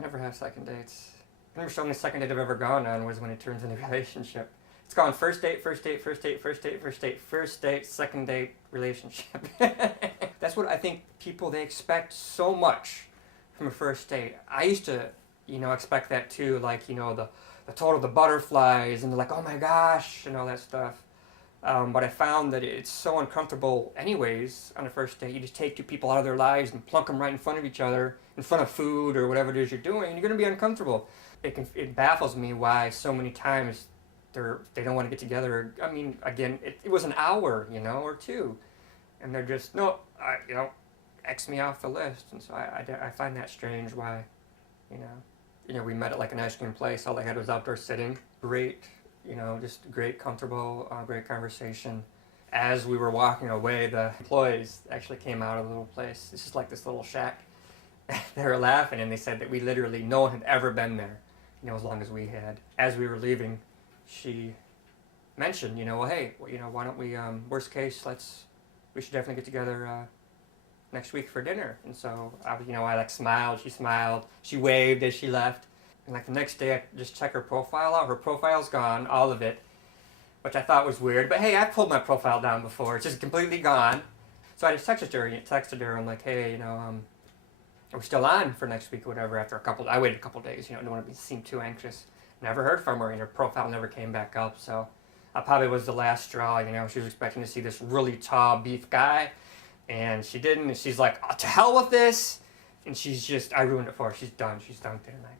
never have second dates. I remember the only second date I've ever gone on was when it turns into a relationship. It's gone first date, first date, first date, first date, first date, first date, second date, relationship. That's what I think people, they expect so much from a first date. I used to, expect that too, like, the total, the butterflies, and like, oh my gosh, and all that stuff. But I found that it's so uncomfortable anyways on a first date. You just take two people out of their lives and plunk them right in front of each other, in front of food or whatever it is you're doing, and you're going to be uncomfortable. It baffles me why so many times they don't want to get together. I mean, again, it was an hour, or two, and they're just, no, X me off the list. And so I find that strange why, we met at like an ice cream place. All they had was outdoor sitting. Great, just great, comfortable, great conversation. As we were walking away, the employees actually came out of the little place. It's just like this little shack. They were laughing, and they said that no one had ever been there, as long as we had. As we were leaving, she mentioned, well, hey, why don't we, worst case, we should definitely get together next week for dinner. And so, I like smiled, she waved as she left. And like the next day, I just check her profile out. Her profile's gone, all of it, which I thought was weird. But hey, I pulled my profile down before. It's just completely gone. So I just texted her. I'm like, hey, are we still on for next week or whatever? I waited a couple days, didn't want to seem too anxious. Never heard from her, and her profile never came back up. So I probably was the last straw, She was expecting to see this really tall beef guy, and she didn't. And she's like, oh, to hell with this. And I ruined it for her. She's done. She's done tonight.